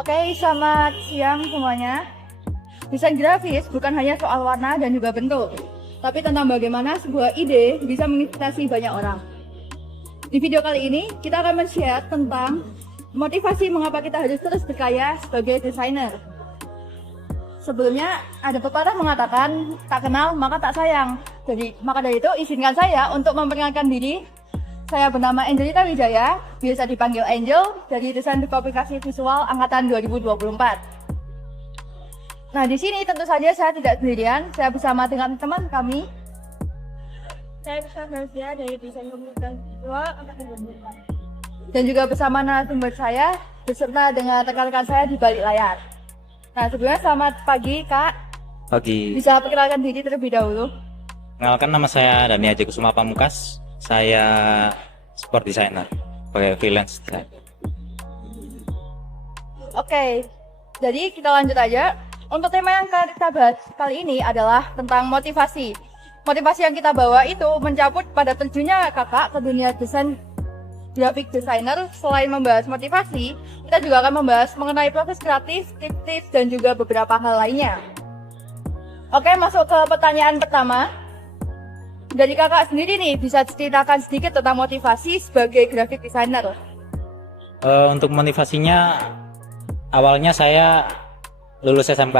Oke, selamat siang semuanya. Desain grafis bukan hanya soal warna dan juga bentuk, tapi tentang bagaimana sebuah ide bisa menginspirasi banyak orang. Di video kali ini, kita akan men-share tentang motivasi mengapa kita harus terus berkarya sebagai desainer. Sebelumnya, ada pepatah mengatakan, tak kenal maka tak sayang. Jadi, maka dari itu, izinkan saya untuk memperkenalkan diri. Saya bernama Angelita Wijaya, biasa dipanggil Angel, dari desain komunikasi visual angkatan 2024. Nah, di sini tentu saja saya tidak sendirian, saya bersama dengan teman kami. Saya bersama Nazia dari desain komunikasi visual angkatan 2024. Dan juga bersama narasumber saya, beserta dengan rekan-rekan saya di balik layar. Nah, sebelumnya selamat pagi, Kak. Pagi. Bisa perkenalkan diri terlebih dahulu. Kenalkan, nama saya Dani Haji Kusuma Pamungkas. Saya sport designer, sebagai freelance designer. Oke, jadi kita lanjut aja. Untuk tema yang kita bahas kali ini adalah tentang motivasi. Motivasi yang kita bawa itu mencabut pada terjunnya kakak ke dunia desain graphic designer. Selain membahas motivasi, kita juga akan membahas mengenai proses kreatif, tips-tips, dan juga beberapa hal lainnya. Oke, masuk ke pertanyaan pertama. Dari kakak sendiri nih, bisa ceritakan sedikit tentang motivasi sebagai graphic designer. Untuk motivasinya, awalnya saya lulus SMK.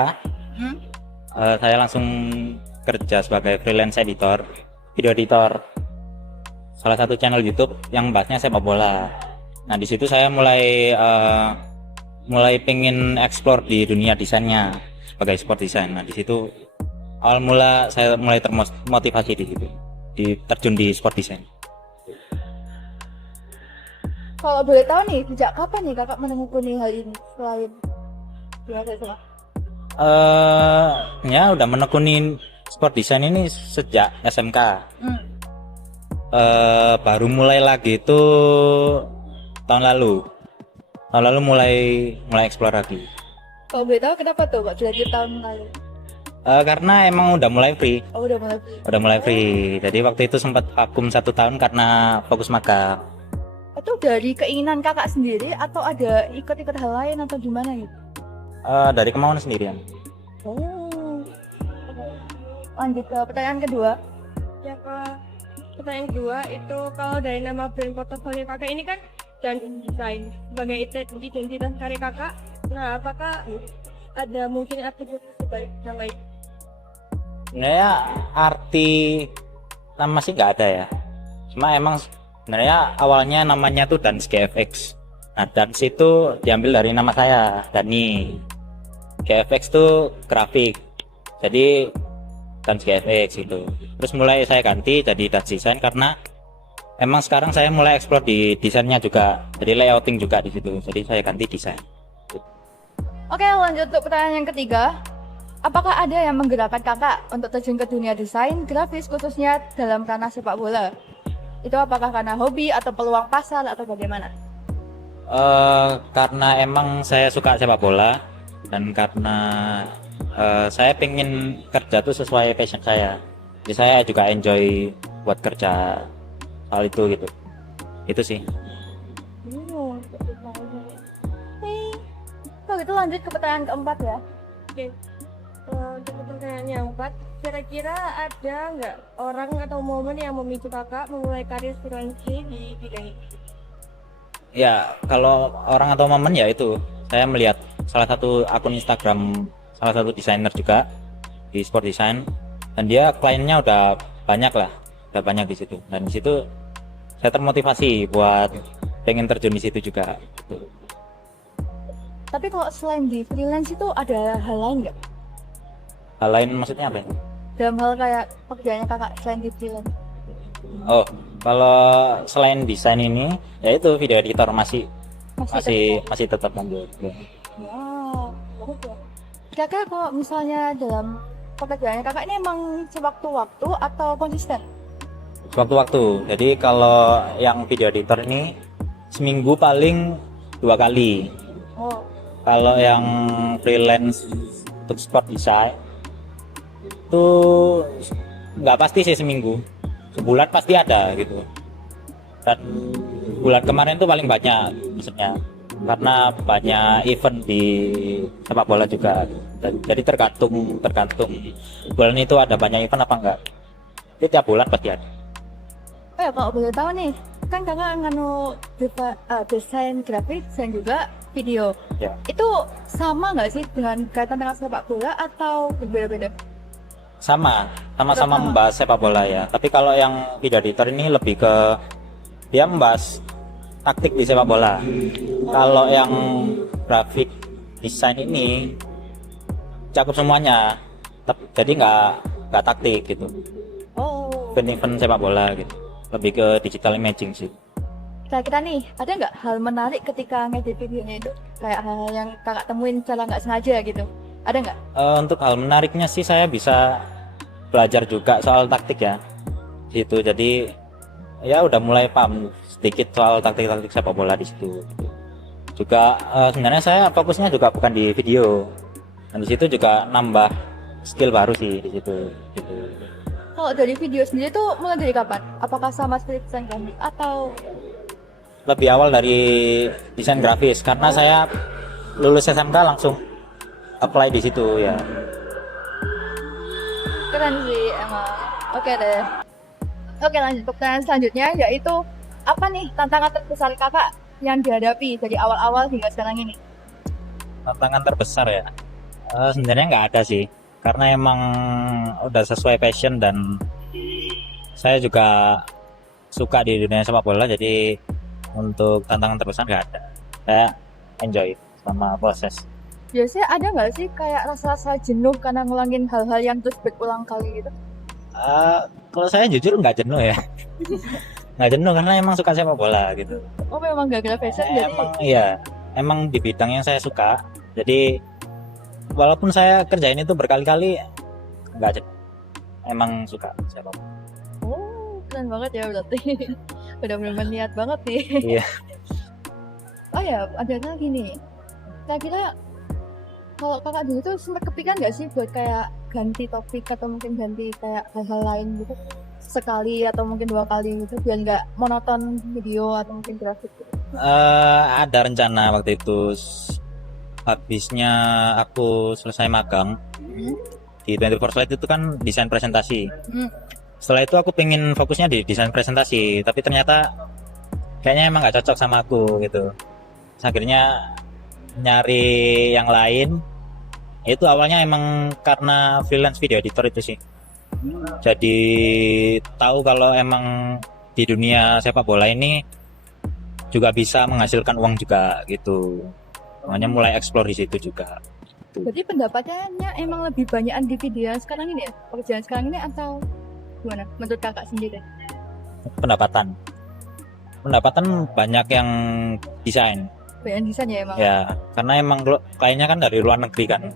Saya langsung kerja sebagai freelance editor, video editor, salah satu channel YouTube yang bahasnya sepak bola. Nah, di situ saya mulai pengen explore di dunia desainnya sebagai sport design. Nah, di situ awal mula saya mulai termotivasi di situ, terjun di sport design. Kalau boleh tahu nih, sejak kapan nih kakak menekuni hal ini selain biasa sama? Ya udah menekuni sport design ini sejak SMK. Baru mulai lagi itu tahun lalu. Tahun lalu mulai explore lagi. Kalau boleh tahu kenapa tuh kok jadi tahun lalu? Karena emang udah mulai free. Oh, udah mulai. Udah mulai free. Jadi waktu itu sempat vakum 1 tahun karena fokus magang. Itu dari keinginan kakak sendiri atau ada ikut-ikut hal lain atau gimana gitu? Dari kemauan sendirian. Oh. Lanjut ke pertanyaan kedua. Yang ke pertanyaan kedua itu kalau dari nama brand portofolio kakak ini kan dan desain sebagai identitas karya kakak. Nah, apakah ada mungkin atribut sebaik nama itu? Sebenarnya arti nama sih nggak ada ya. Cuma emang sebenarnya awalnya namanya tuh Dance GFX. Nah, Dance itu diambil dari nama saya, Dani. GFX tuh grafik. Jadi Dance GFX itu. Terus mulai saya ganti jadi Dance Design karena emang sekarang saya mulai explore di desainnya juga. Jadi layouting juga di situ. Jadi saya ganti desain. Oke, lanjut ke pertanyaan yang ketiga. Apakah ada yang menggerakkan kakak untuk terjun ke dunia desain grafis khususnya dalam ranah sepak bola? Itu apakah karena hobi atau peluang pasar atau bagaimana? Karena emang saya suka sepak bola dan karena saya pengen kerja tuh sesuai passion saya. Jadi saya juga enjoy buat kerja hal itu gitu. Itu sih. Kalau gitu lanjut ke pertanyaan keempat ya. Oke. Untuk pertanyaan yang keempat, kira-kira ada nggak orang atau momen yang memicu kakak memulai karir freelance di bidang ini? Ya, kalau orang atau momen ya itu saya melihat salah satu akun Instagram salah satu desainer juga di sport design dan dia kliennya udah banyak di situ. Dan di situ saya termotivasi buat pengen terjun di situ juga. Tapi kalau selain di freelance itu ada hal lain nggak? Hal lain maksudnya apa? Dalam hal kayak pekerjaannya kakak selain di freelance? Oh, kalau selain desain ini, ya itu video editor masih tetap lanjut. Wow, bagus ya. Kakak kalau misalnya dalam pekerjaannya kakak ini emang sewaktu-waktu atau konsisten? Sewaktu-waktu. Jadi kalau yang video editor ini seminggu paling 2 kali. Oh. Kalau yang freelance untuk sport design itu nggak pasti sih seminggu, sebulan pasti ada gitu. Dan bulan kemarin tuh paling banyak maksudnya karena banyak event di sepak bola juga. Jadi tergantung bulan itu ada banyak event apa enggak. Jadi tiap bulan pasti ada. Oh ya, kalau boleh tahu nih, kan kakak nganu desain grafis dan juga video. Ya. Itu sama nggak sih dengan kaitan dengan sepak bola atau berbeda-beda? Sama Sama. membahas sepak bola ya. Tapi kalau yang video editor ini lebih ke dia membahas taktik di sepak bola. Kalau yang grafik desain ini cakup semuanya, jadi nggak taktik gitu. Oh, Event-event sepak bola gitu. Lebih ke digital imaging sih. kira-kira nih, ada nggak hal menarik ketika ngedit videonya itu? Kayak hal yang kakak temuin secara nggak sengaja gitu? Ada nggak? Untuk hal menariknya sih saya bisa belajar juga soal taktik ya. Situ jadi ya udah mulai paham sedikit soal taktik-taktik sepak bola di situ. Juga sebenarnya saya fokusnya juga bukan di video. Dan di situ juga nambah skill baru sih di situ gitu. Kalau dari video sendiri tuh mulai dari kapan? Apakah sama seperti desain grafis atau Lebih awal dari desain grafis karena saya lulus SMK langsung apply di situ ya. keren sih emang? Oke deh. Oke, lanjut ke pertanyaan selanjutnya, yaitu apa nih tantangan terbesar kakak yang dihadapi dari awal-awal hingga sekarang ini? Tantangan terbesar ya. Sebenarnya nggak ada sih karena emang udah sesuai passion dan saya juga suka di dunia sepak bola, jadi untuk tantangan terbesar nggak ada. Saya enjoy sama proses. Biasanya ada nggak sih kayak rasa-rasa jenuh karena ngulangin hal-hal yang terus berulang kali gitu? Kalau saya jujur nggak jenuh ya. Nggak jenuh karena emang suka sepak bola gitu. Oh, memang gak kira passion jadi Emang iya, emang di bidang yang saya suka. Jadi walaupun saya kerjain itu berkali-kali nggak jenuh. Emang suka sepak bola. oh, keren banget ya berarti. Udah bener-bener niat banget nih. Iya. Oh ya, ada lagi nih. Kira-kira kalau kakak dulu tuh sempat kepikiran nggak sih buat kayak ganti topik atau mungkin ganti kayak hal-hal lain gitu? Sekali atau mungkin 2 kali gitu biar nggak monoton video atau mungkin grafik gitu. Ada rencana waktu itu habisnya aku selesai magang di 24 Slide itu kan desain presentasi. Setelah itu aku pengen fokusnya di desain presentasi, tapi ternyata kayaknya emang nggak cocok sama aku gitu. Terus akhirnya nyari yang lain. Itu awalnya emang karena freelance video editor itu sih. Jadi tahu kalau emang di dunia sepak bola ini juga bisa menghasilkan uang juga gitu. Makanya mulai explore di situ juga. Jadi pendapatnya emang lebih banyakan di video yang sekarang ini ya? Pekerjaan sekarang ini atau gimana? Menurut kakak sendiri? Pendapatan banyak yang desain Banyak desain ya emang? ya, karena emang kayaknya kan dari luar negeri kan.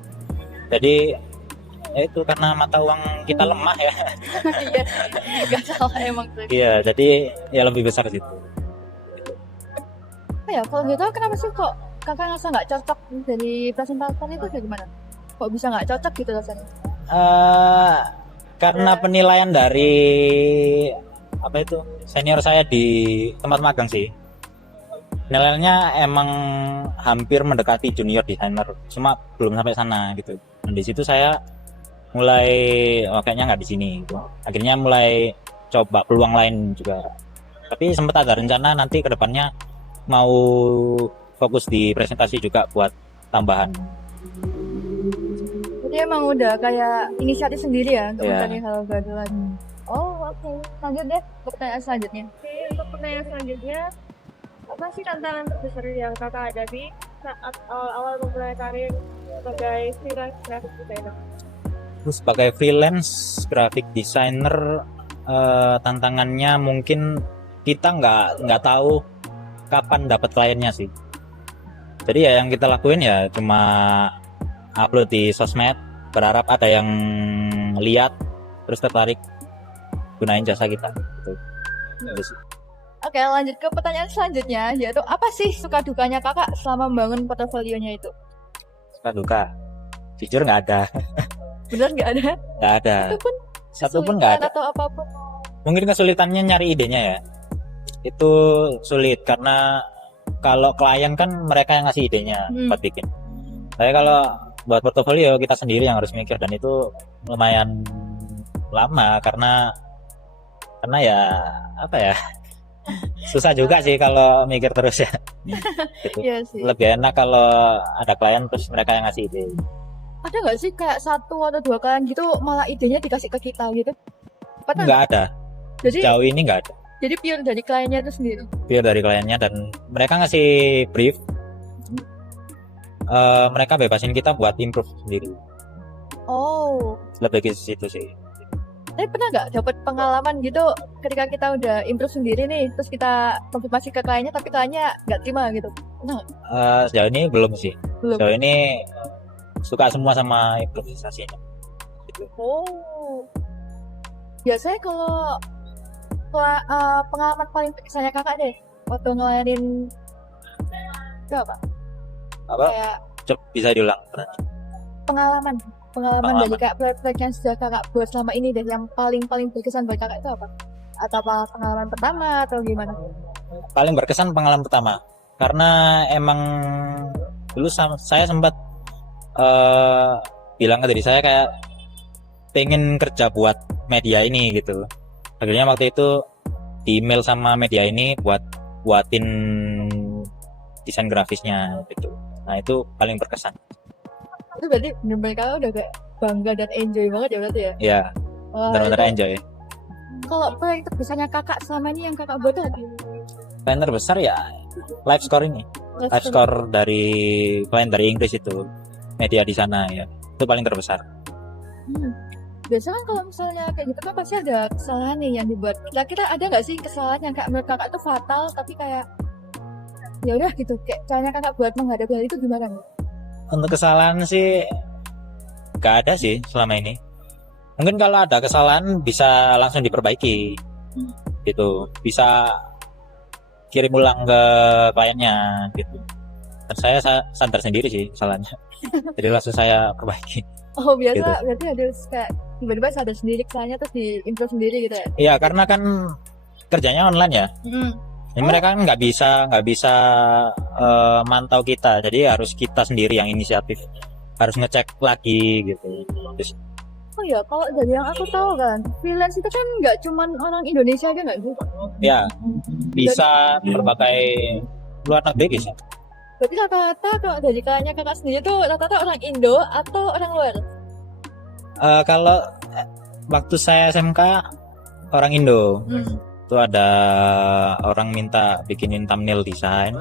Jadi ya itu karena mata uang kita lemah ya. Iya, gak salah emang. Iya, jadi ya lebih besar ke situ. Oh ya, kalau gitu kenapa sih kok kakak ngerasa nggak cocok dari presentator itu kayak gimana? Kok bisa nggak cocok gitu rasanya? Karena penilaian dari apa itu senior saya di tempat magang sih, nilainya emang hampir mendekati junior designer, cuma belum sampai sana gitu. Dan di situ saya mulai kayaknya nggak di sini gitu. Akhirnya mulai coba peluang lain juga. Tapi sempat ada rencana nanti ke depannya mau fokus di presentasi juga buat tambahan. Jadi emang udah kayak inisiatif sendiri ya untuk Iya. mencari hal baru lagi. Oh, oke. Lanjut deh ke pertanyaan selanjutnya. Oke, untuk pertanyaan selanjutnya, apa sih tantangan terbesar yang kakak hadapi saat awal-awal memulai karir sebagai freelance graphic designer? Terus sebagai freelance graphic designer, tantangannya mungkin kita nggak tahu kapan dapat kliennya sih. Jadi ya yang kita lakuin ya cuma upload di sosmed, berharap ada yang lihat terus tertarik gunain jasa kita gitu. Terus, Oke, lanjut ke pertanyaan selanjutnya, yaitu apa sih suka dukanya kakak selama membangun portofolionya itu? suka duka jujur nggak ada. Bener nggak ada? Nggak ada, satu pun nggak ada. Atau apapun? Mungkin kesulitannya nyari idenya ya, itu sulit karena kalau klien kan mereka yang ngasih idenya Hmm. buat bikin. Tapi kalau buat portofolio kita sendiri yang harus mikir, dan itu lumayan lama karena ya apa ya, susah juga sih kalau mikir terus ya. Gitu. Iya sih. Lebih enak kalau ada klien terus mereka yang ngasih ide. Ada nggak sih kayak 1 atau 2 klien gitu malah idenya dikasih ke kita gitu? Pernah Nggak ada, Jadi sejauh ini nggak ada. jadi pure dari kliennya itu sendiri. Pure dari kliennya, dan mereka ngasih brief. Mereka bebasin kita buat improve sendiri. Oh. Lebih ke situ sih. Tapi pernah nggak dapat pengalaman gitu ketika kita udah improve sendiri nih, terus kita konfirmasi ke kliennya tapi kliennya nggak terima gitu? Pernah nggak? Sejauh ini belum sih. Belum. Sejauh ini suka semua sama improvisasinya. Gitu. Oh. Biasanya kalau pengalaman paling berkesannya kakak deh waktu ngelayanin itu apa? Apa? Kayak Bisa diulang? pengalaman Pengalaman. dari kayak proyek-proyek yang sudah kakak buat selama ini deh, yang paling berkesan buat kakak itu apa? Atau apa pengalaman pertama atau gimana? Paling berkesan pengalaman pertama, karena emang dulu saya sempat bilang ke diri saya kayak pengen kerja buat media ini gitu. Akhirnya waktu itu di email sama media ini buatin desain grafisnya gitu. Nah itu paling berkesan. Itu berarti bener-bener kakak udah kayak bangga dan enjoy banget ya berarti ya? Ya, Wah, benar-benar itu- enjoy. Kalau proyek terbesarnya kakak selama ini yang kakak buat itu apa? Klien terbesar ya live score ini. Live score dari klien dari Inggris itu, media di sana ya. Itu paling terbesar. Biasanya kan kalau misalnya kayak gitu kan pasti ada kesalahan nih yang dibuat. Kira-kira ada nggak sih kesalahan yang kayak menurut kakak itu fatal tapi kayak ya udah gitu, kayak caranya kakak buat menghadapi hal itu gimana nih? Untuk kesalahan sih gak ada sih selama ini. Mungkin kalau ada kesalahan bisa langsung diperbaiki gitu, bisa kirim ulang ke kliennya gitu. Dan saya sadar sendiri sih kesalahannya, jadi langsung saya perbaiki. Oh biasa Gitu. berarti harus kayak tiba-tiba sadar sendiri kesalahannya terus di-improve sendiri gitu ya? Iya, karena kan kerjanya online ya. Jadi mereka kan nggak bisa mantau kita, jadi harus kita sendiri yang inisiatif, harus ngecek lagi gitu. Terus, Oh ya, kalau dari yang aku tahu kan, freelance itu kan nggak cuman orang Indonesia aja nggak sih? ya bisa berbagai luar negeri sih. Berarti rata-rata kalau dari kliennya kakak sendiri tuh rata-rata orang Indo atau orang luar? Kalau waktu saya SMK orang Indo, itu ada orang minta bikinin thumbnail design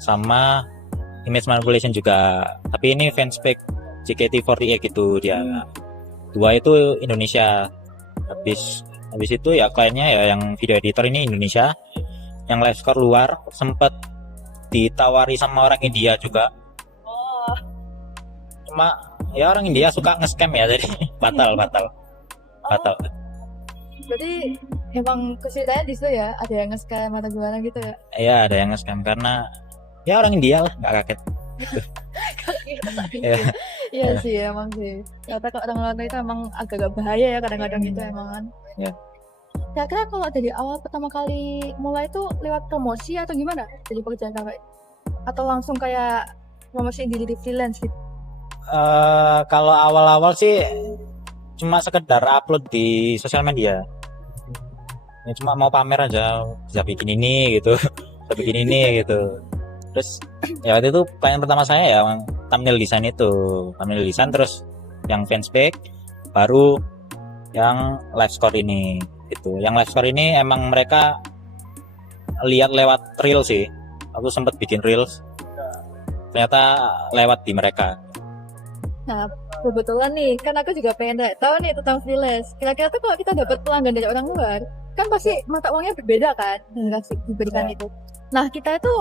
sama image manipulation juga. Tapi ini fanspage JKT48 gitu dia. 2 itu Indonesia. Habis itu ya kliennya ya yang video editor ini Indonesia, yang live score luar. Sempet ditawari sama orang India juga. Cuma ya orang India suka nge-scam ya, jadi batal. Berarti emang kesulitannya di situ ya, ada yang nge-scam atau gimana gitu ya? Iya, ada yang nge-scam karena ya orang India lah, nggak kaget. Iya. Iya sih, emang sih. Ternyata kalau orang luar itu emang agak bahaya ya kadang-kadang gitu emang kan. Iya. Kira-kira kalau dari awal pertama kali mulai itu lewat promosi atau gimana? Jadi pekerjaan kakak? Atau langsung kayak promosi diri di freelance gitu? Kalau awal-awal sih cuma sekedar upload di sosial media. Ya, cuma mau pamer aja, bisa bikin ini gitu, bisa bikin ini gitu. Terus ya waktu itu klien pertama saya ya yang thumbnail design itu, thumbnail design, terus yang fanspage, baru yang live score ini gitu. Yang live score ini emang mereka lihat lewat reel sih. Aku sempat bikin reels, ternyata lewat di mereka. Nah, kebetulan nih, kan aku juga pengen tahu nih tentang freelance. Kira-kira tuh kalau kita dapat pelanggan dari orang luar, kan pasti mata uangnya berbeda kan, yang diberikan itu. Nah, kita itu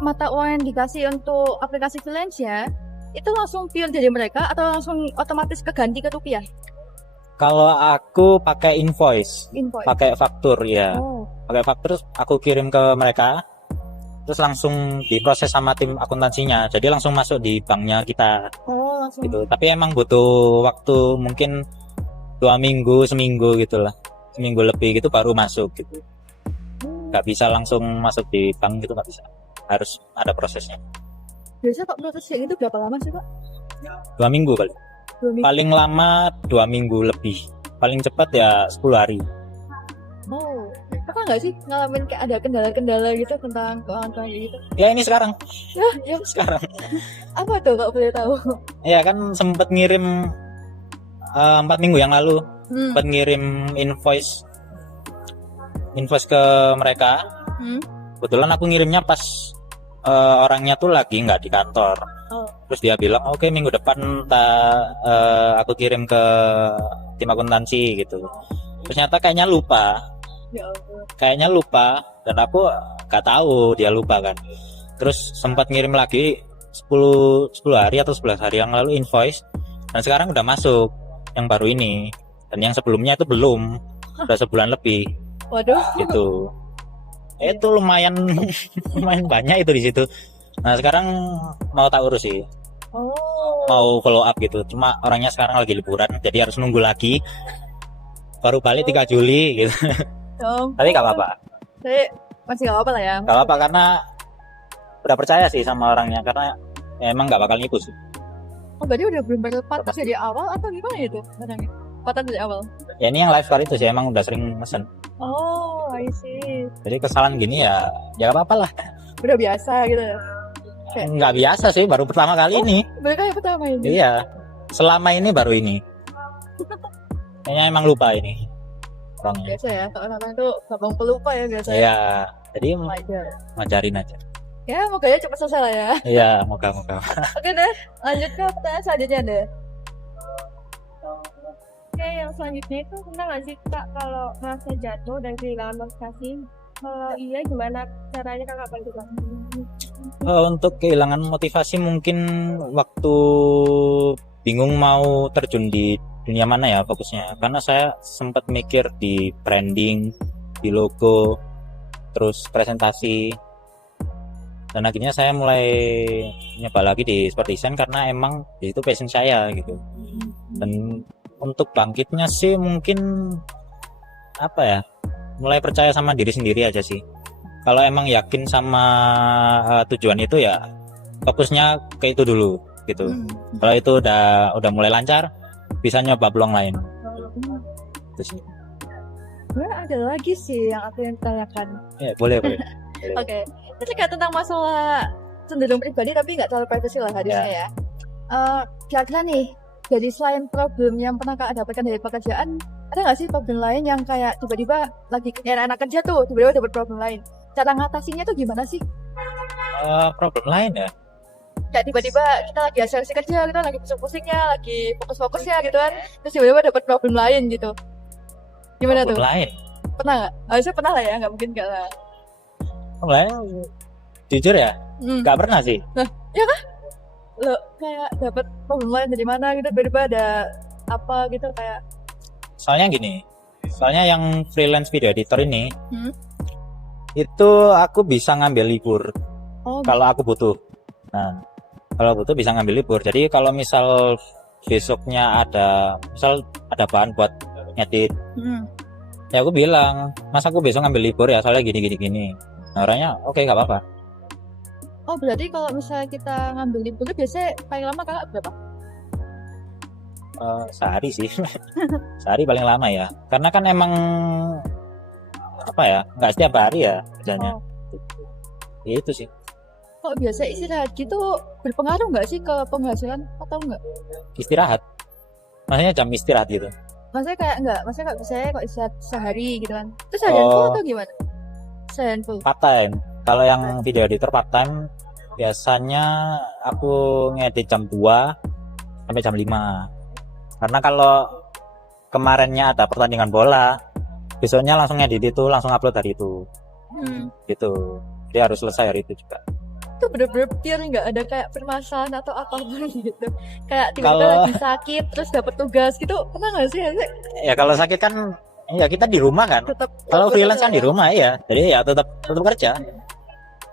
mata uang yang dikasih untuk aplikasi freelance-nya, itu langsung pure dari mereka atau langsung otomatis keganti ke rupiah? Kalau aku pakai invoice, Invoice. pakai faktur ya, Oh, pakai faktur aku kirim ke mereka, terus langsung diproses sama tim akuntansinya, jadi langsung masuk di banknya kita oh langsung. gitu. Tapi emang butuh waktu mungkin 2 minggu, seminggu gitulah, seminggu lebih gitu baru masuk gitu. Nggak bisa langsung masuk di bank gitu, nggak bisa, harus ada prosesnya. Biasanya Pak proses kayak gitu berapa lama sih Pak? 2 minggu kali. 2 minggu. Paling lama 2 minggu lebih. Paling cepat ya 10 hari. Oh, apa nggak sih ngalamin kayak ada kendala-kendala gitu tentang keuangan gitu? Ya ini sekarang. Ya, Sekarang. apa tuh kalau boleh tahu? Ya kan sempet ngirim 4 minggu yang lalu. Sempet ngirim invoice ke mereka. Kebetulan aku ngirimnya pas orangnya tuh lagi nggak di kantor. Oh. Terus dia bilang oke, minggu depan aku kirim ke tim akuntansi gitu. Ternyata kayaknya lupa. Ya ampun. Kayaknya lupa dan aku nggak tahu dia lupa kan. Terus sempat ngirim lagi 10 hari atau 11 hari yang lalu invoice, dan sekarang udah masuk yang baru ini, dan yang sebelumnya itu belum, udah sebulan lebih Waduh. gitu. Itu lumayan lumayan banyak itu di situ. Nah sekarang mau tak urus sih, Oh. mau follow up gitu. Cuma orangnya sekarang lagi liburan, jadi harus nunggu lagi. Baru balik 3 Juli gitu. Tapi nggak apa-apa. Tapi masih nggak apa-apa lah ya. Nggak apa-apa karena udah percaya sih sama orangnya, karena ya emang nggak bakal nipu sih. Oh, berarti udah benar-benar patah dari awal atau gimana itu barangnya? Patah dari awal. Ya ini yang live call itu sih emang udah sering mesen. Oh, I see. Jadi kesalahan gini ya nggak apa-apa lah. Udah biasa gitu ya. Nggak biasa sih, baru pertama kali ini. Mereka yang pertama ini. Iya, selama ini baru ini. Kayaknya emang lupa ini orangnya. Biasa ya, orang-orang tuh gampang pelupa ya biasanya. Iya, jadi Wajar. ngajarin aja. Ya, moga ya cepat selesai lah ya. Iya, moga-moga. Oke deh, lanjut ke pertanyaan selanjutnya deh. Oke, yang selanjutnya itu pernah nggak sih Kak kalau merasa jatuh dan kehilangan motivasi? Kalau iya, gimana caranya Kakak bangkit lagi? Untuk kehilangan motivasi mungkin waktu bingung mau terjun di dunia mana ya fokusnya, karena saya sempat mikir di branding, di logo, terus presentasi, dan akhirnya saya mulai nyoba lagi di sport design karena emang itu passion saya gitu. Dan untuk bangkitnya sih mungkin apa ya, mulai percaya sama diri sendiri aja sih. Kalau emang yakin sama tujuan itu ya fokusnya ke itu dulu gitu. Kalau itu udah mulai lancar, bisa nyoba peluang lain. Itu sih. Sebenarnya ada lagi sih yang aku yang tanyakan. Ya, boleh. Oke, ini terkait tentang masalah cenderung pribadi tapi nggak terlalu privacy lah harusnya ya. Kira-kira nih, jadi selain problem yang pernah Kak dapatkan dari pekerjaan, ada nggak sih problem lain yang kayak tiba-tiba lagi anak kerja tuh tiba-tiba dapat problem lain? Cara ngatasinya tuh gimana sih? Problem lain ya? Kayak tiba-tiba kita lagi hasil kerja, kita lagi pusing-pusingnya, lagi fokus-fokusnya gitu kan, terus tiba-tiba dapat problem lain gitu. Gimana Problem tuh? lain? Pernah nggak? Harusnya pernah lah ya, nggak mungkin nggak lah. Problem lain? Jujur ya, nggak pernah sih. Nah, ya kan? Lo kayak dapat problem lain dari mana gitu, tiba-tiba ada apa gitu kayak. Soalnya gini, yang freelance video editor ini, itu aku bisa ngambil libur kalau aku butuh. Nah, kalau butuh bisa ngambil libur. Jadi kalau misal besoknya ada bahan buat ngedit, ya aku bilang, mas aku besok ngambil libur ya, soalnya gini. Nah, orangnya oke, nggak apa-apa. Oh, berarti kalau misalnya kita ngambil libur itu biasanya paling lama Kakak berapa? Sehari sih. Sehari paling lama ya, karena kan emang apa ya, nggak setiap hari ya kerjanya. Ya, itu sih. Kok biasa istirahat gitu berpengaruh nggak sih ke penghasilan atau enggak? Istirahat? Maksudnya jam istirahat gitu? Maksudnya kayak enggak, maksudnya nggak bisa ya kok istirahat sehari gitu kan? Terus harian full atau gimana? Seharian full? Part time. Kalau yang video editor part time, biasanya aku ngedit jam 2 sampai jam 5. Karena kalau kemarinnya ada pertandingan bola, besoknya langsung ngedit itu, langsung upload hari itu. Gitu. Dia harus selesai hari itu juga. Itu bener-bener pure nggak ada kayak permasalahan atau apapun gitu. Kayak tiba-tiba lagi sakit terus dapat tugas gitu, pernah nggak sih? Ya kalau sakit kan, ya kita di rumah kan. Kalau freelance kan di rumah ya, jadi ya tetap kerja.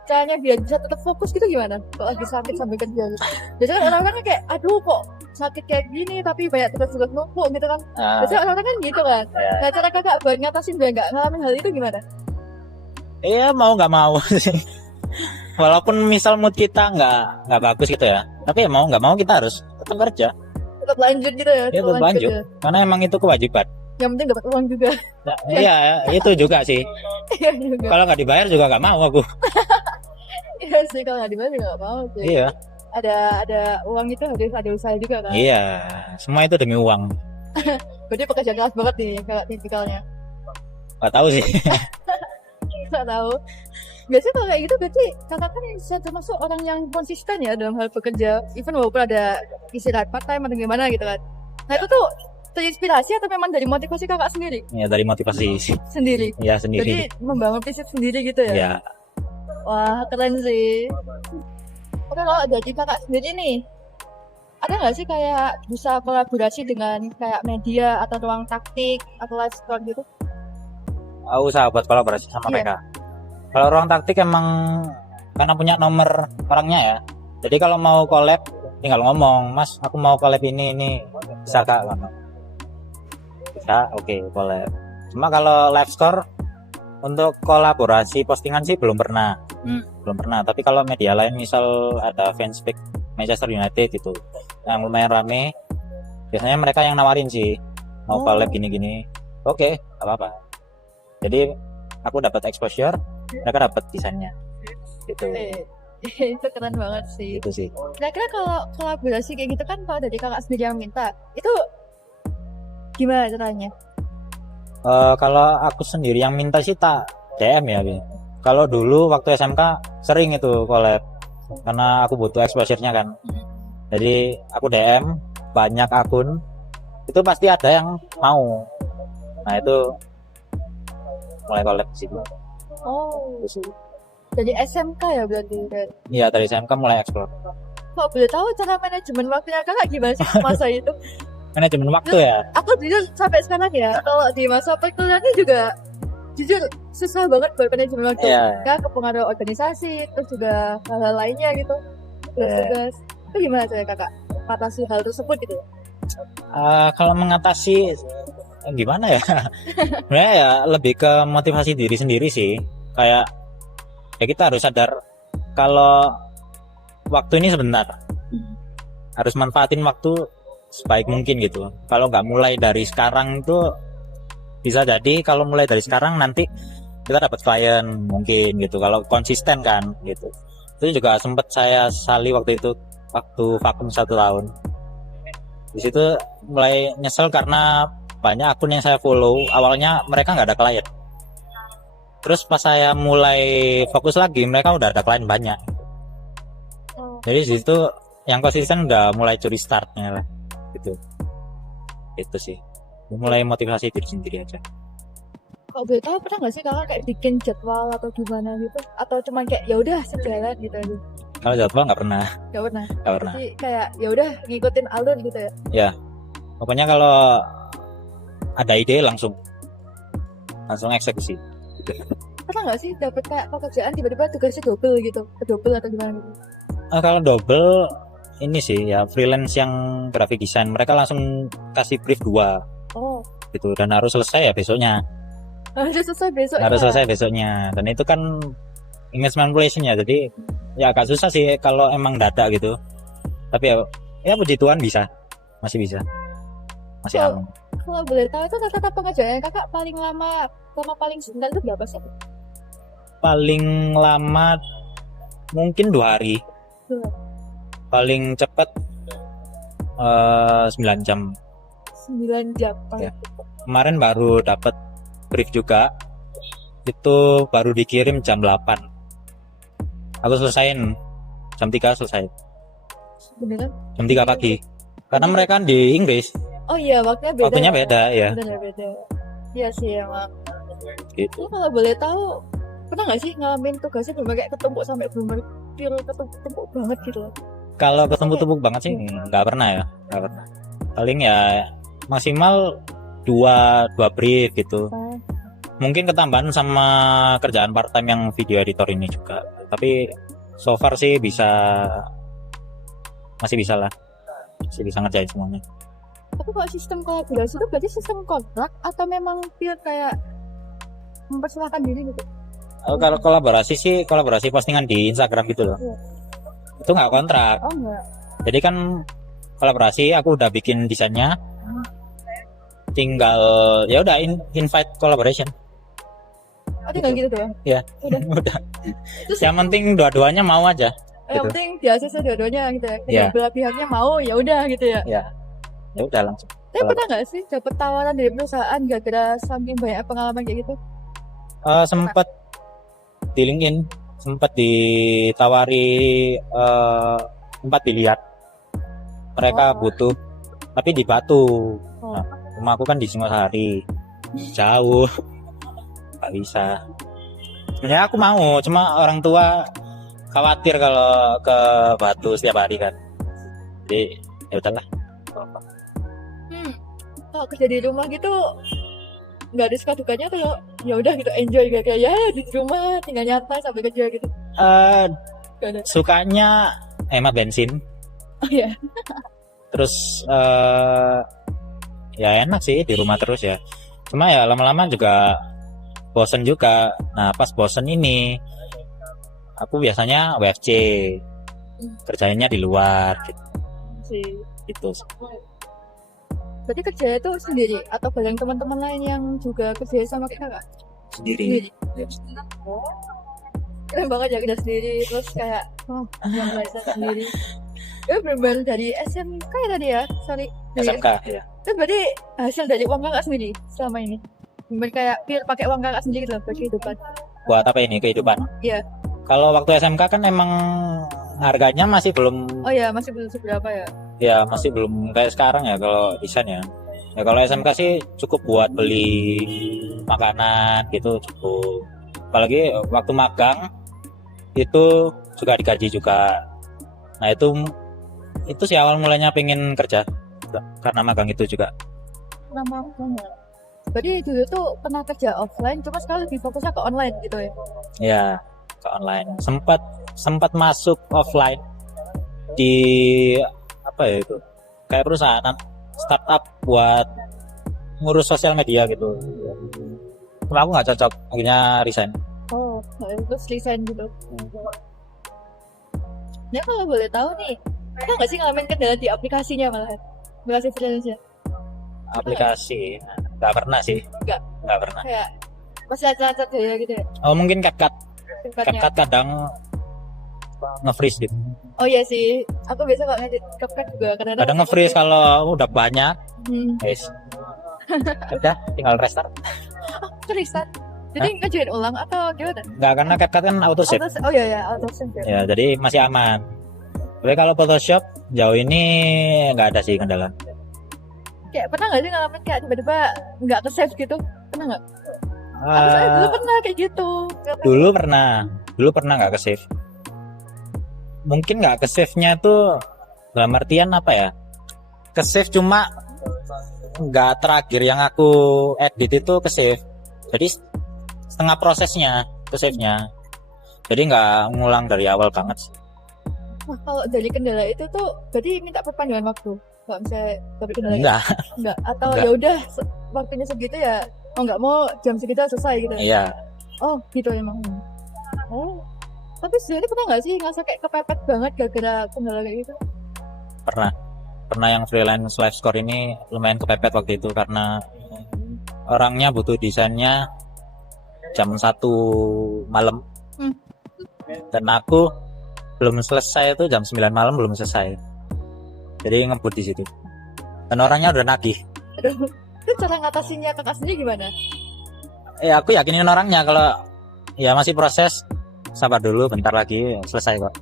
Caranya biar bisa tetap fokus gitu gimana? Kalau lagi sakit sambil kerja gitu. Biasanya kan orang-orang kan kayak, aduh kok sakit kayak gini tapi banyak tugas-tugas numpuk gitu kan. Biasanya orang-orang kan gitu kan. Nah, cara Kakak buat ngatasin biar nggak ngalamin hal itu gimana? Iya, mau nggak mau sih. walaupun misal mood kita nggak bagus gitu ya, tapi ya mau nggak mau kita harus tetap kerja, Tetap lanjut gitu ya. ya tetap lanjut, ya. karena emang itu kewajiban. Yang penting dapat uang juga. Nah, iya itu juga sih. Iya juga. Kalau nggak dibayar juga nggak mau aku. Iya sih, kalau nggak dibayar juga nggak mau sih. Iya, Ada uang itu harus ada usaha juga kan. iya, semua itu demi uang. Berarti pekerja keras banget nih kayak tipikalnya. Nggak tahu sih. Nggak tahu. Biasanya kalau kayak gitu berarti kakak kan termasuk orang yang konsisten ya dalam hal bekerja. Even walaupun ada istirahat part time atau gimana gitu kan. Nah itu tuh terinspirasi atau memang dari motivasi kakak sendiri? Ya dari motivasi sih. Sendiri. Ya Jadi sendiri. membangun prinsip sendiri gitu ya? Ya, Wah keren sih. Oke kalau dari kakak sendiri nih, ada nggak sih kayak bisa kolaborasi dengan kayak media atau ruang taktik atau live score gitu? aku sahabat kolaborasi sama Iya. mereka. Kalau ruang taktik emang karena punya nomor orangnya ya. Jadi kalau mau collab tinggal ngomong, Mas, aku mau collab ini bisa Kak? Bisa, oke, collab. Cuma kalau live score untuk kolaborasi postingan sih belum pernah. Belum pernah. Tapi kalau media lain misal ada fanspage Manchester United itu yang lumayan rame, biasanya mereka yang nawarin sih mau collab gini-gini. Oke, gak apa-apa. Jadi aku dapat exposure, mereka dapat desainnya. Gitu. Itu keren banget sih. Itu sih. Kira-kira kalau kolaborasi kayak gitu kan kalau dari kakak sendiri yang minta, itu gimana caranya? Kalau aku sendiri yang minta sih tak DM ya, Bi. Kalau dulu waktu SMK sering itu collab karena aku butuh exposure-nya kan. Jadi aku DM banyak akun, itu pasti ada yang mau. Nah itu mulai collab di situ. Oh, jadi SMK ya berarti. Iya dari SMK mulai explore. Kok boleh tahu cara manajemen waktunya kakak gimana sih masa itu? Manajemen waktu ya. Aku jujur sampai sekarang ya, kalau di masa perkuliahan juga jujur susah banget buat manajemen waktu. Iya. Ya, kepengaruh organisasi, terus juga hal-hal lainnya gitu. Tugas-tugas. Itu gimana cara kakak atasi hal tersebut gitu? Kalau mengatasi gimana ya? Sebenarnya ya lebih ke motivasi diri sendiri sih. Kayak ya kita harus sadar kalau waktu ini sebentar. Harus manfaatin waktu sebaik mungkin gitu. Kalau nggak mulai dari sekarang itu bisa jadi kalau mulai dari sekarang nanti kita dapat klien mungkin gitu. Kalau konsisten kan gitu. Itu juga sempat saya sali waktu itu waktu vakum 1 tahun. Di situ mulai nyesel karena banyak akun yang saya follow awalnya mereka nggak ada klien. Terus pas saya mulai fokus lagi mereka udah ada klien banyak. Jadi di situ yang konsisten udah mulai curi startnya lah gitu. Itu sih mulai motivasi diri sendiri aja. Kalau boleh tahu pernah nggak sih kakak kayak bikin jadwal atau gimana gitu? Atau cuma kayak ya udah sejalan gitu aja? Kalau jadwal nggak pernah. Nggak pernah. Nggak pernah. Jadi kayak ya udah ngikutin alur gitu ya? Ya pokoknya kalau ada ide langsung eksekusi. Pernah nggak sih dapet kayak pekerjaan tiba-tiba tugasnya double gitu? Double atau gimana gitu? Kalau double ini sih ya freelance yang graphic design mereka langsung kasih brief 2 Oh, gitu dan harus selesai ya besoknya. harus selesai besok. Harus ya? selesai besoknya dan itu kan image manipulation ya, jadi ya agak susah sih kalau emang data gitu, tapi ya puji Tuhan masih bisa masih Oh. aman. Kalau boleh tahu itu rata-rata pengerjaan kakak paling lama sama paling sebentar itu berapa sih? Paling lama mungkin 2 hari, paling cepat 9 jam. 9 jam. Ya. Kemarin baru dapat brief juga, itu baru dikirim jam 8, aku selesaiin jam 3 selesai, Beneran? jam 3 pagi karena mereka di Inggris. Oh iya, waktunya beda. Ya Bener beda. Iya sih emang. gitu. Lu kalau boleh tahu pernah nggak sih ngalamin tugasnya bener kayak ketumpuk sampai bener pil ketumpuk banget gitu loh? Kalau ketemu-temu banget sih nggak pernah ya, nggak pernah. Paling ya maksimal dua brief gitu. Mungkin ketambahan sama kerjaan part time yang video editor ini juga. Tapi so far sih masih bisa lah, masih bisa ngerjain semuanya. Tapi kalau sistem kolaborasi itu berarti sistem kontrak atau memang pil kayak mempersilahkan diri gitu? Kalau kolaborasi postingan di Instagram gitu loh. Iya. Itu nggak kontrak. Oh enggak. Jadi kan kolaborasi aku udah bikin desainnya. Tinggal ya udah invite collaboration. Oh tinggal gitu doang. Ya. Udah. Udah. Terus Yang penting dua-duanya mau aja. yang gitu. penting di ACC dua-duanya gitu ya. Iya. Tinggal belah pihaknya mau ya udah gitu ya. Ya. Ya udah langsung. Tapi pernah nggak sih dapet tawaran dari perusahaan gara-gara saking banyak pengalaman kayak gitu? Sempat di LinkedIn, sempat ditawari tempat biliar. Mereka butuh, tapi di Batu. Oh. Nah, rumah aku kan di Singosari, jauh, nggak bisa. Sebenarnya aku mau, cuma orang tua khawatir kalau ke Batu setiap hari kan. Jadi ya udahlah. Kalau kerja di rumah gitu nggak ada suka dukanya atau ya udah gitu enjoy kayak ya di rumah tinggal nyantai sambil kerja gitu. Gak ada. Sukanya hemat bensin. Oh iya. Terus ya enak sih di rumah terus ya. Cuma ya lama-lama juga bosen juga. Nah pas bosen ini aku biasanya WFC, kerjanya di luar gitu. Berarti kerja itu sendiri atau bareng teman-teman lain yang juga kerja sama kayak kakak? Sendiri. Keren banget ya kerja sendiri terus kayak yang belajar sendiri. Bener-bener dari SMK ya tadi ya? Sorry. Dari SMK ya. Itu berarti hasil dari uang kakak sendiri selama ini? Bener kayak pure pakai uang kakak sendiri lah buat kehidupan. Buat apa ini kehidupan? Iya. Kalau waktu SMK kan emang harganya masih belum, Oh ya masih belum seberapa ya? ya masih belum kayak sekarang ya kalau desain ya. Ya kalau SMK sih cukup buat beli makanan gitu cukup. Apalagi waktu magang itu juga digaji juga. Nah itu sih awal mulanya pengen kerja karena magang itu juga. Lama banget. Berarti dulu tuh pernah kerja offline, cuma sekarang lebih fokusnya ke online gitu ya? Ya ke online. Sempat masuk offline di apa ya itu? Kayak perusahaan startup buat ngurus sosial media gitu. Cuma aku nggak cocok, akhirnya resign. Oh, terus resign gitu. Ya kalau boleh tahu nih, ada nggak sih ngalamin kendala di aplikasinya malahan? Aplikasi freelance-nya? Aplikasi nggak pernah sih, nggak pernah. Kayak masih acak-acak ya gitu ya? Oh mungkin CapCut Tempatnya. kadang nge-freeze gitu. Oh iya sih, aku biasa kok ngedit CapCut juga kadang-kadang. Kadang nge-freeze kalau udah banyak, Hmm. guys. Udah tinggal restart. Restart. Jadi ngejoin ulang atau gimana? Nggak, karena CapCut kan auto save. Oh iya ya, auto save ya. Ya, jadi masih aman. Tapi kalau Photoshop jauh ini nggak ada sih kendala. Kayak pernah nggak sih ngalamin kayak tiba-tiba nggak ke save gitu? Pernah nggak? Aku soalnya dulu pernah kayak gitu. Dulu pernah nggak ke save. Mungkin nggak ke save-nya tuh dalam artian apa ya? Ke save cuma nggak terakhir yang aku edit itu ke save. Jadi setengah prosesnya ke save-nya. Jadi nggak ngulang dari awal banget sih. Wah, kalau dari kendala itu tuh berarti minta perpanjangan waktu. Kalau misalnya dari kendala itu? Enggak. Atau Enggak. ya udah waktunya segitu ya mau nggak mau jam segitu selesai gitu. Iya. Oh gitu emang. Oh. Tapi sendiri pernah nggak sih ngerasa kayak kepepet banget gara-gara kendala kayak gitu? Pernah yang freelance live score ini lumayan kepepet waktu itu karena orangnya butuh desainnya jam 1 malam. Dan aku belum selesai itu jam 9 malam belum selesai. Jadi ngebut di situ. Dan orangnya udah nagih. Aduh, itu cara ngatasinnya kakak sendiri gimana? Aku yakinin orangnya kalau ya masih proses, sabar dulu bentar lagi selesai kok.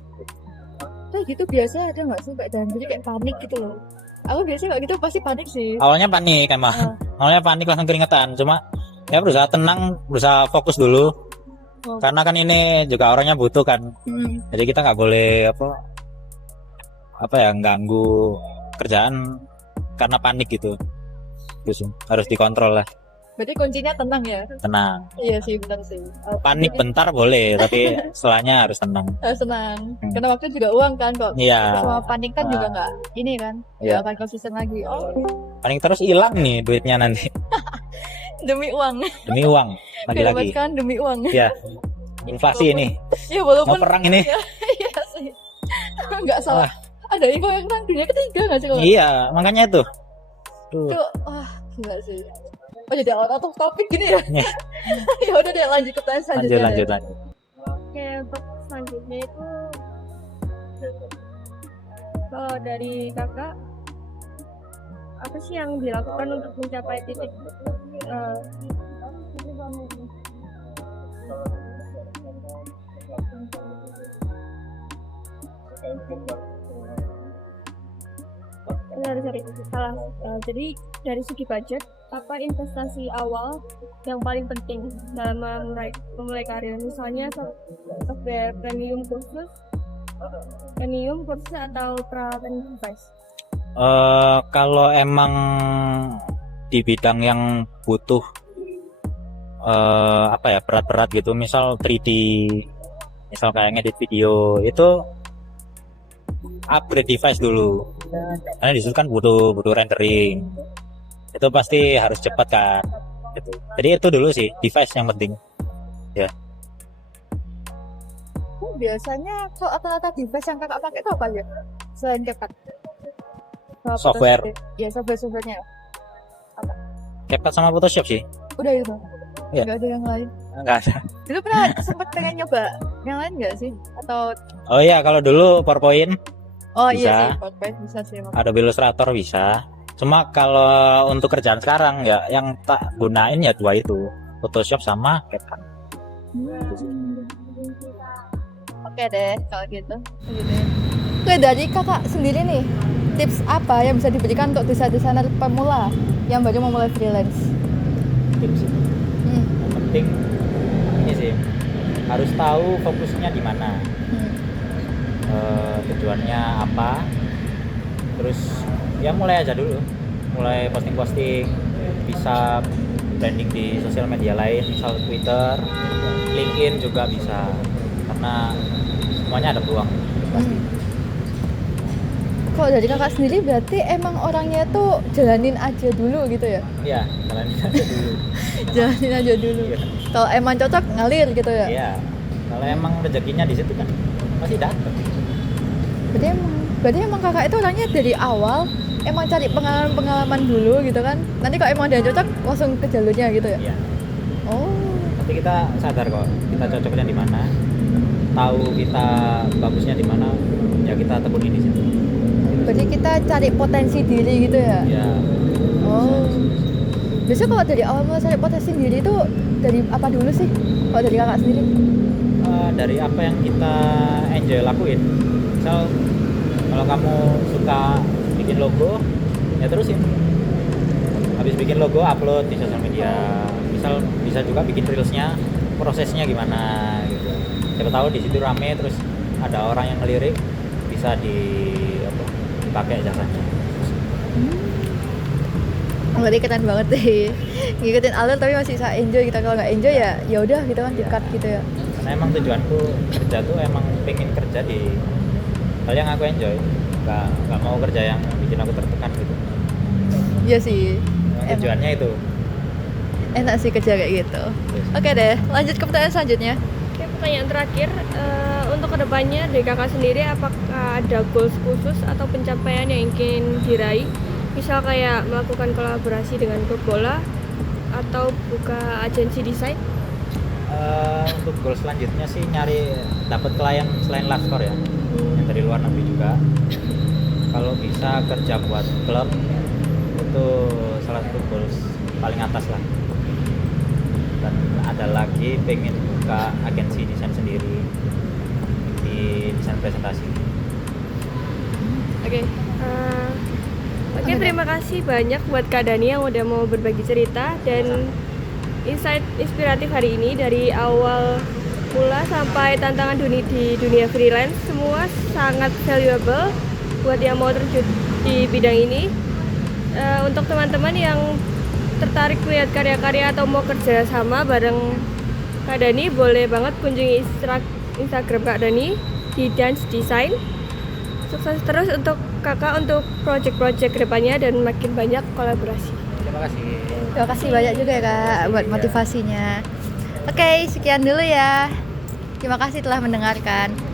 Kayak gitu biasa ada nggak sih kayak dan jadi kayak panik gitu loh. Aku biasanya nggak gitu pasti panik sih. Awalnya panik emang. Awalnya panik langsung keringetan. Cuma ya berusaha tenang, berusaha fokus dulu. Karena kan ini juga orangnya butuh kan. Jadi kita nggak boleh apa ya ganggu kerjaan karena panik gitu. Terus harus dikontrol lah. Berarti kuncinya tenang ya? Tenang. Iya sih benar sih. Panik bentar boleh, tapi setelahnya harus tenang. Harus tenang. Karena waktu juga uang kan kok. Iya. Sama panik kan juga nggak ini kan. Iya. Nggak akan konsisten lagi. Oh Panik terus hilang nih duitnya nanti. demi uang. Demi uang lagi-lagi. Didapatkan demi uang. Iya. inflasi ini. Ya Mau walaupun perang ini. iya sih. Nggak salah. Ada info yang tentang dunia ketiga nggak sih kalau? Iya, makanya itu. Tuh. Itu, gila sih. Oh jadi out of topik gini ya? Nih, Ya udah deh lanjut ke pertanyaan selanjutnya. lanjut. Oke, untuk selanjutnya itu kalau dari kakak apa sih yang dilakukan untuk mencapai titik salah. Jadi dari segi budget, apa investasi awal yang paling penting dalam memulai karir? Misalnya software premium kursus atau peralatan device. Kalau emang di bidang yang butuh berat-berat gitu, misal 3D, misal kayak ngedit video, itu upgrade device dulu. Karena disitu kan butuh rendering, itu pasti harus cepat kan. Gitu. Jadi itu dulu sih device yang penting. Ya. Biasanya kalau rata-rata device yang kakak pakai itu apa aja? Selain CapCut? Software. Ya software-softwarenya. CapCut sama Photoshop sih. Udah itu. Iya. Nggak ada yang lain. Enggak ada. Dulu pernah sempat pengen nyoba yang lain nggak sih? Atau Oh iya, kalau dulu PowerPoint, oh Bisa. iya sih, PowerPoint bisa sih. emang. Adobe Illustrator bisa. Cuma kalau untuk kerjaan sekarang ya yang tak gunain ya dua itu, Photoshop sama CapCut. Oke deh kalau gitu. Oke, dari kakak sendiri nih, tips apa yang bisa diberikan untuk desainer pemula yang baru memulai freelance? Tips yang penting ini sih, harus tahu fokusnya di mana, tujuannya apa, terus ya mulai aja dulu, mulai posting bisa branding di sosial media lain, misal Twitter, LinkedIn juga bisa, karena semuanya ada peluang pasti. Kalau dari kakak sendiri berarti emang orangnya tuh jalanin aja dulu gitu ya? Iya, jalanin aja dulu. Jalanin aja dulu. Iya. Kalau emang cocok ngalir gitu ya? Iya, kalau emang rezekinya di situ kan pasti datang. Berarti emang kakak itu orangnya dari awal emang cari pengalaman dulu gitu kan? Nanti kalau emang ada yang cocok langsung ke jalurnya gitu ya? Iya. Oh. Tapi kita sadar kok, kita cocoknya di mana, tahu kita bagusnya di mana, ya kita tekuni di situ. Berarti kita cari potensi diri gitu ya? Ya. Oh. Biasanya kalau dari awal mulai cari potensi diri itu dari apa dulu sih? Kalau dari kakak sendiri? Dari apa yang kita enjoy lakuin. Misal kalau kamu suka bikin logo, ya terusin. Habis bikin logo, upload di sosial media. Misal bisa juga bikin reelsnya, prosesnya gimana gitu. Siapa tahu di situ rame, terus ada orang yang ngelirik, bisa dipakai jasanya. Berarti keren banget deh. Ngikutin alur tapi masih bisa enjoy. Kita kalau nggak enjoy ya udah gitu kan, di-cut gitu ya. Karena emang tujuanku kerja tuh emang pengen kerja di hal yang aku enjoy, nggak mau kerja yang bikin aku tertekan gitu. Iya sih. Emang tujuannya itu. Enak sih kerja kayak gitu. Oke deh, lanjut ke pertanyaan selanjutnya. Oke, pertanyaan terakhir, untuk kedepannya dari kakak sendiri apakah ada goals khusus atau pencapaian yang ingin diraih? Misal kayak melakukan kolaborasi dengan klub bola atau buka agensi desain? Untuk goal selanjutnya sih nyari dapat klien selain Laskor ya, yang dari luar negeri juga. Kalau bisa kerja buat klub itu salah satu goals paling atas lah. Dan ada lagi pengen buka agensi desain sendiri di desain presentasi. Oke, terima kasih banyak buat Kak Dani yang udah mau berbagi cerita dan insight inspiratif hari ini. Dari awal mula sampai tantangan di dunia freelance, semua sangat valuable buat yang mau terjun di bidang ini. Untuk teman-teman yang tertarik melihat karya-karya atau mau kerja sama bareng Kak Dani, boleh banget kunjungi Instagram Kak Dani di Dance Design. Sukses terus untuk kakak untuk project-project kedepannya dan makin banyak kolaborasi. Terima kasih. Terima kasih banyak juga ya kak buat motivasinya. Oke, sekian dulu ya. Terima kasih telah mendengarkan.